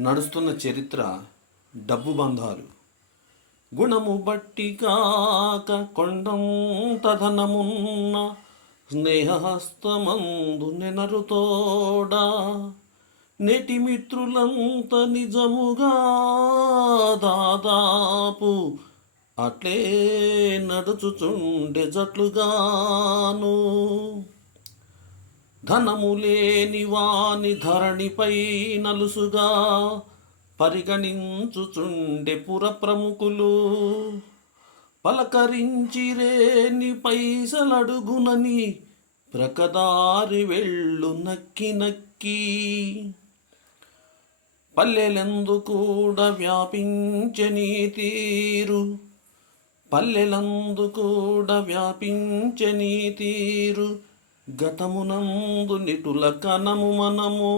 నడుస్తున్న చరిత్ర డబ్బు బంధాలు. గుణము బట్టి కాక కొండంత ధనమున్న స్నేహహస్తమందు నెనరుతోడా నేటి మిత్రులంత నిజముగా దాదాపు అట్లే నడుచుచుండె జట్లుగాను. ధనము లేని వాని ధరణిపై నలుసుగా పరిగణించుచుండె పుర ప్రముఖులు. పలకరించిరేని పైసలడుగునని ప్రకదారి వెళ్ళు నక్కి నక్కి పల్లెలందు కూడా వ్యాపించే నీ తీరు, పల్లెలందు కూడా వ్యాపించే నీ తీరు. గతమునందు నిటుల కనము మనము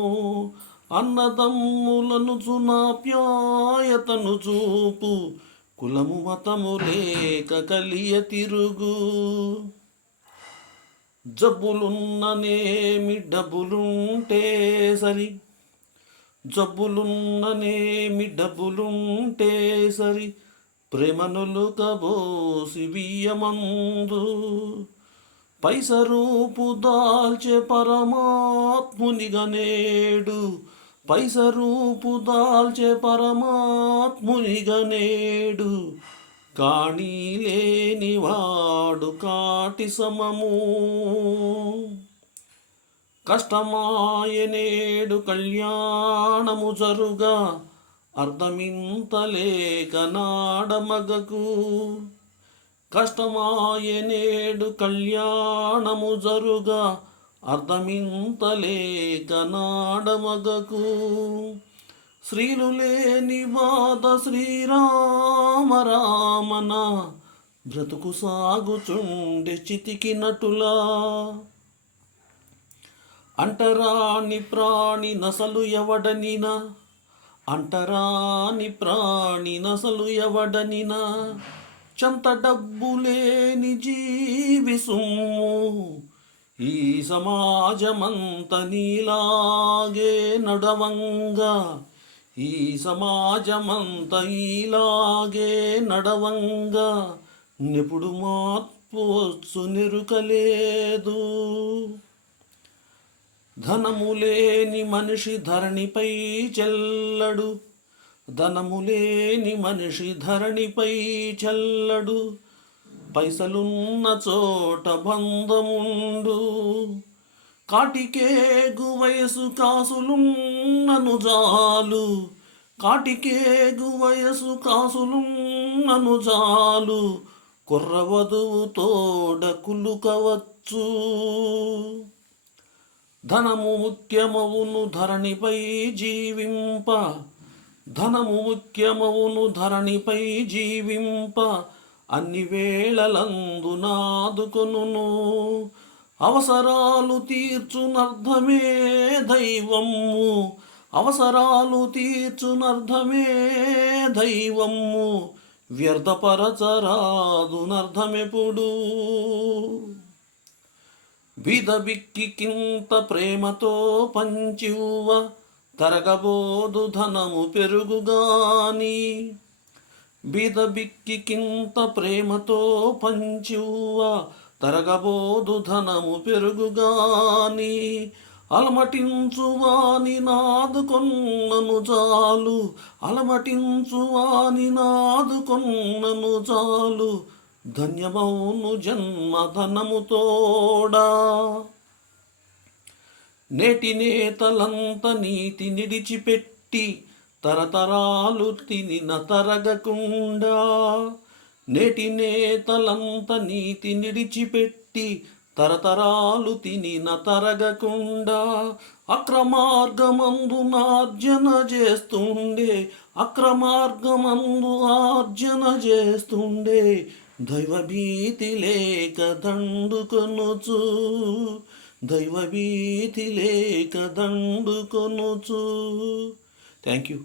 అన్నదమ్ములను జునాప్యాయతను చూపు. కులము మతము లేక కలియ తిరుగు. జబ్బులున్ననేమి డబ్బులుంటే సరి, జబ్బులున్ననేమి డబ్బులుంటే సరి. ప్రేమనులు కబోసి బియ్యమందు పైసరూపు దాల్చే పరమాత్మునిగా నేడు, పైసరూపు దాల్చే పరమాత్మునిగా నేడు. కాణీ లేనివాడు కాటి సమము. కష్టమాయనేడు కళ్యాణము జరుగా అర్ధమింతలేక నాడమగకు. కష్టమాయనేడు కళ్యాణము జరుగా అర్ధమింతలేక నాడమగకు. శ్రీలు లేని బాధ శ్రీరామ రామన బ్రతుకు సాగుచుండె చితికినటులా. అంటరాని ప్రాణి నసలు ఎవడనినా, అంటరాని ప్రాణి నసలు ఎవడనినా. చంత డబ్బు లేని జీవి సొమ్ము ఈ సమాజమంత నీలాగే నడవంగా, ఈ సమాజమంత ఈలాగే నడవంగా. నిపుడు మార్పు వచ్చు నెరుకలేదు. ధనము లేని మనిషి ధరణిపై చెల్లడు, ధనము లేని మనిషి ధరణిపై చెల్లడు. పైసలున్న చోట బంధముండు. కాటికేగు వయసు కాసులున్నను జాలు, కాటికేగు వయసు కాసులున్నను జాలు. కుర్రవధువు తోడ కులుకవచ్చు. ధనము ముఖ్యమవును ధరణిపై జీవింప, ధనము ముఖ్యమవును ధరణిపై జీవింప. అన్ని వేళలందు నాదుకొనును. అవసరాలు తీర్చునర్థమే దైవము, అవసరాలు తీర్చునర్థమే దైవము. వ్యర్థపరచరాదు నర్థమెప్పుడు. బిదబిక్కికింత ప్రేమతో పంచివ్వ తరగబోదు ధనము పెరుగుగాని. బిదబిక్కికింత ప్రేమతో పంచివ్వ తరగబోదు ధనము పెరుగుగాని. అలమటించువాని నాదుకొన్నను చాలు, అలమటించువాని నాదుకొన్నను చాలు. ధన్యమౌను జన్మ ధనము తోడా. నేటి నేతలంత నీతి నిడిచిపెట్టి తరతరాలు తినిన తరగకుండా. నేటి నేతలంత నీతి నిడిచిపెట్టి తరతరాలు తినిన తరగకుండా. అక్రమార్గమందు నార్జన చేస్తుండే, అక్రమార్గమందు ఆర్జన చేస్తుండే. దైవభీతి లేక దండుకొనుచు, దైవభీతి లేక దండుకొనుచు. Thank you.